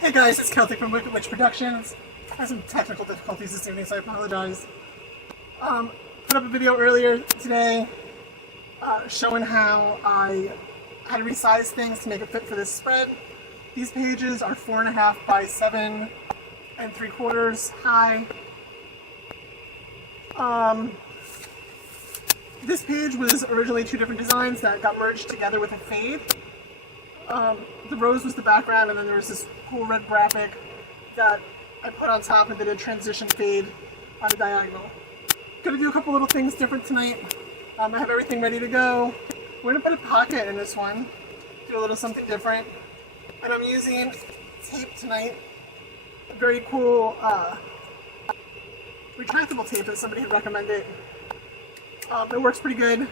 Hey guys, it's Celtic from Wicked Workbench Productions. I had some technical difficulties this evening, so I apologize. Put up a video earlier today showing how I had to resize things to make it fit for this spread. These pages are 4.5 by 7.75 high. This page was originally two different designs that got merged together with a fade. The rose was the background, and then there was this cool red graphic that I put on top and did a transition fade on a diagonal. Gonna do a couple little things different tonight. I have everything ready to go. We're gonna put a pocket in this one, do a little something different. And I'm using tape tonight. A very cool retractable tape that somebody had recommended. It works pretty good.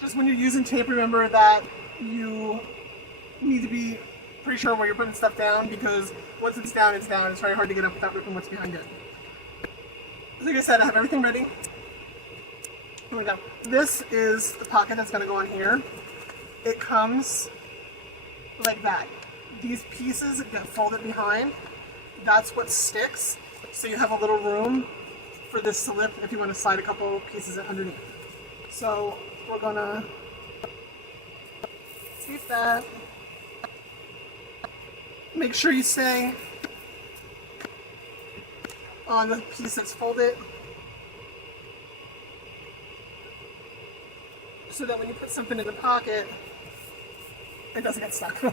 Just when you're using tape, remember that you need to be pretty sure where you're putting stuff down, because once it's down, it's down. It's very hard to get up without ripping what's behind it. Like I said, I have everything ready. Here we go. This is the pocket that's going to go on here. It comes like that. These pieces get folded behind. That's what sticks. So you have a little room for this slip if you want to slide a couple pieces underneath. So we're going to tape that. Make sure you stay on the piece that's folded, so that when you put something in the pocket, it doesn't get stuck. We're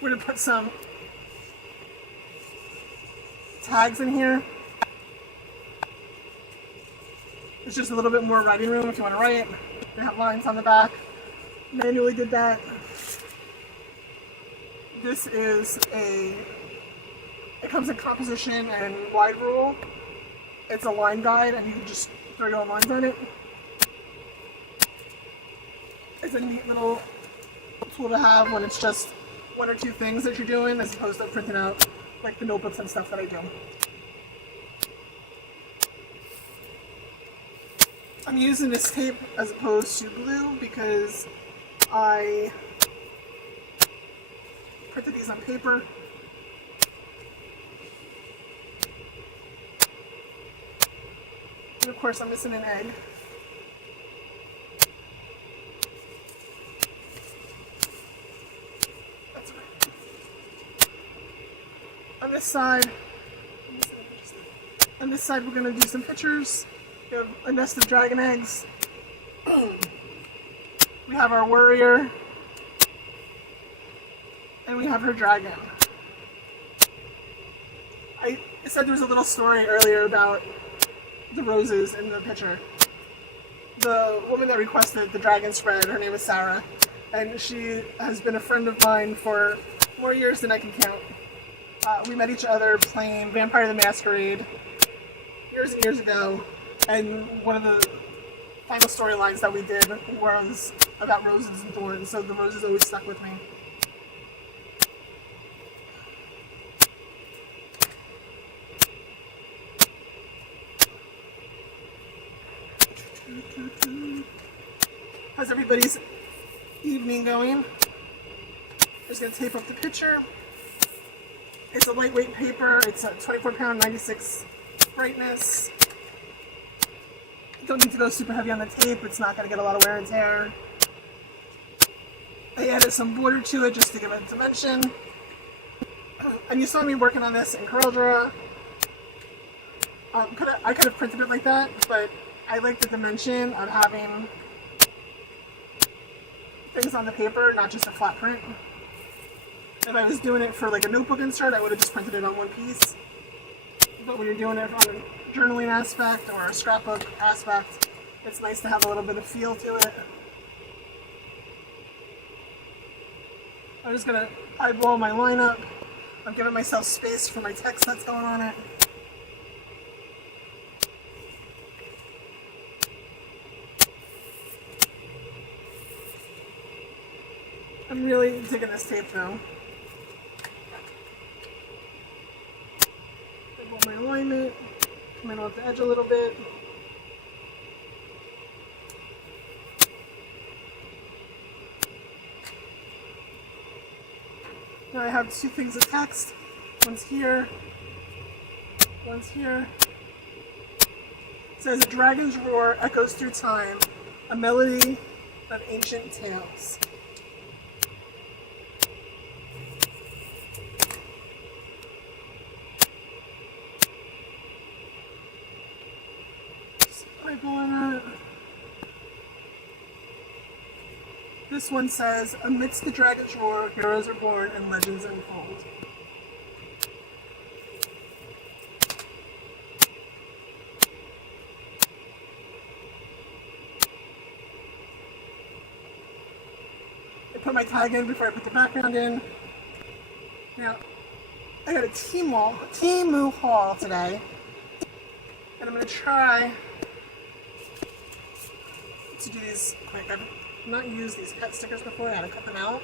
going to put some tags in here. It's just a little bit more writing room if you want to write. They have lines on the back. Manually did that. This is it comes in composition and wide rule. It's a line guide, and you can just throw your own lines on it. It's a neat little tool to have when it's just one or two things that you're doing, as opposed to printing out like the notebooks and stuff that I do. I'm using this tape as opposed to glue because I printed these on paper. And of course I'm missing an egg. That's right. On this side we're going to do some pictures. We have a nest of dragon eggs. We have our warrior. And we have her dragon. I said there was a little story earlier about the roses in the picture. The woman that requested the dragon spread, her name is Sarah, and she has been a friend of mine for more years than I can count. We met each other playing Vampire the Masquerade years and years ago, and one of the final storylines that we did was about roses and thorns, so the roses always stuck with me. How's everybody's evening going? Just going to tape up the picture. It's a lightweight paper. It's a 24 pound, 96 brightness. Don't need to go super heavy on the tape. It's not going to get a lot of wear and tear. I added some border to it just to give it dimension. And you saw me working on this in CorelDRAW. I could have printed it like that, but I like the dimension of having things on the paper, not just a flat print. If I was doing it for like a notebook insert, I would have just printed it on one piece. But when you're doing it on a journaling aspect or a scrapbook aspect, it's nice to have a little bit of feel to it. I'm just going to eyeball my line up. I'm giving myself space for my text that's going on it. I'm really digging this tape now. Eyeball my alignment, come in off the edge a little bit. Now I have two things of text. One's here. One's here. It says, a dragon's roar echoes through time, a melody of ancient tales. This one says, amidst the dragon's roar, heroes are born and legends unfold. I put my tag in before I put the background in. Now, I got a Temu haul today, and I'm going to try to do these quick. I've not used these cut stickers before. I had to cut them out,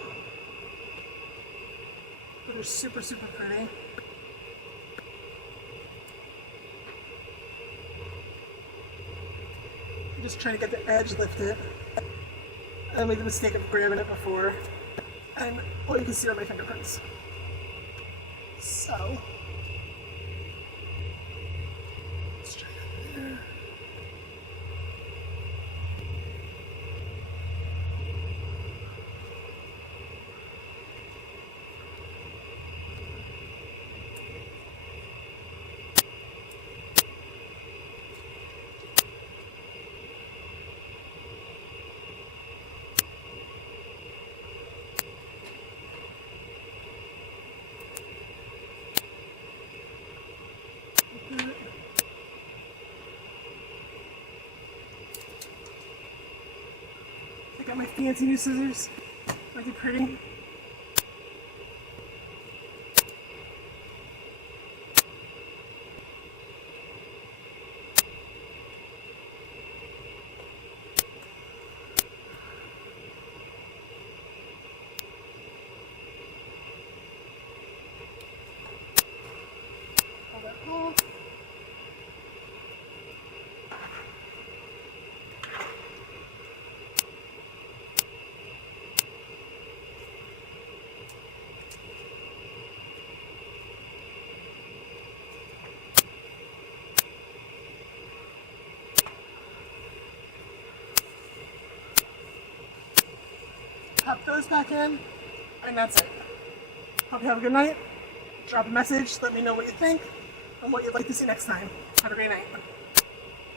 but they're super, super pretty. I'm just trying to get the edge lifted. I made the mistake of grabbing it before, and well, you can see are my fingerprints. So let's try that there. I got my fancy new scissors. Aren't they pretty? Pull that off. Pop those back in, and that's it. Hope you have a good night. Drop a message, let me know what you think, and what you'd like to see next time. Have a great night.